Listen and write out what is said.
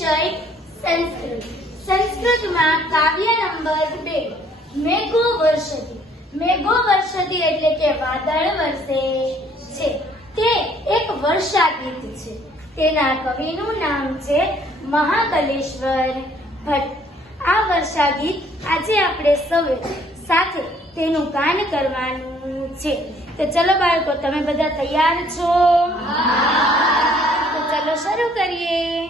વિષય સંસ્કૃત. સંસ્કૃતમાં કાવ્ય નંબર બે, મેઘો વર્ષતી મેઘો વર્ષતી એટલે કે વાદળ વરસે છે. તે એક વર્ષા ગીત છે. તેના કવિનું નામ છે મહાકલેશ્વર ભટ્ટ. આ વર્ષા ગીત આજે આપણે સૌએ સાથે તેનું ગાન કરવાનું છે. તો ચલો બાળકો, તમે બધા તૈયાર છો? તો ચલો શરૂ કરીએ.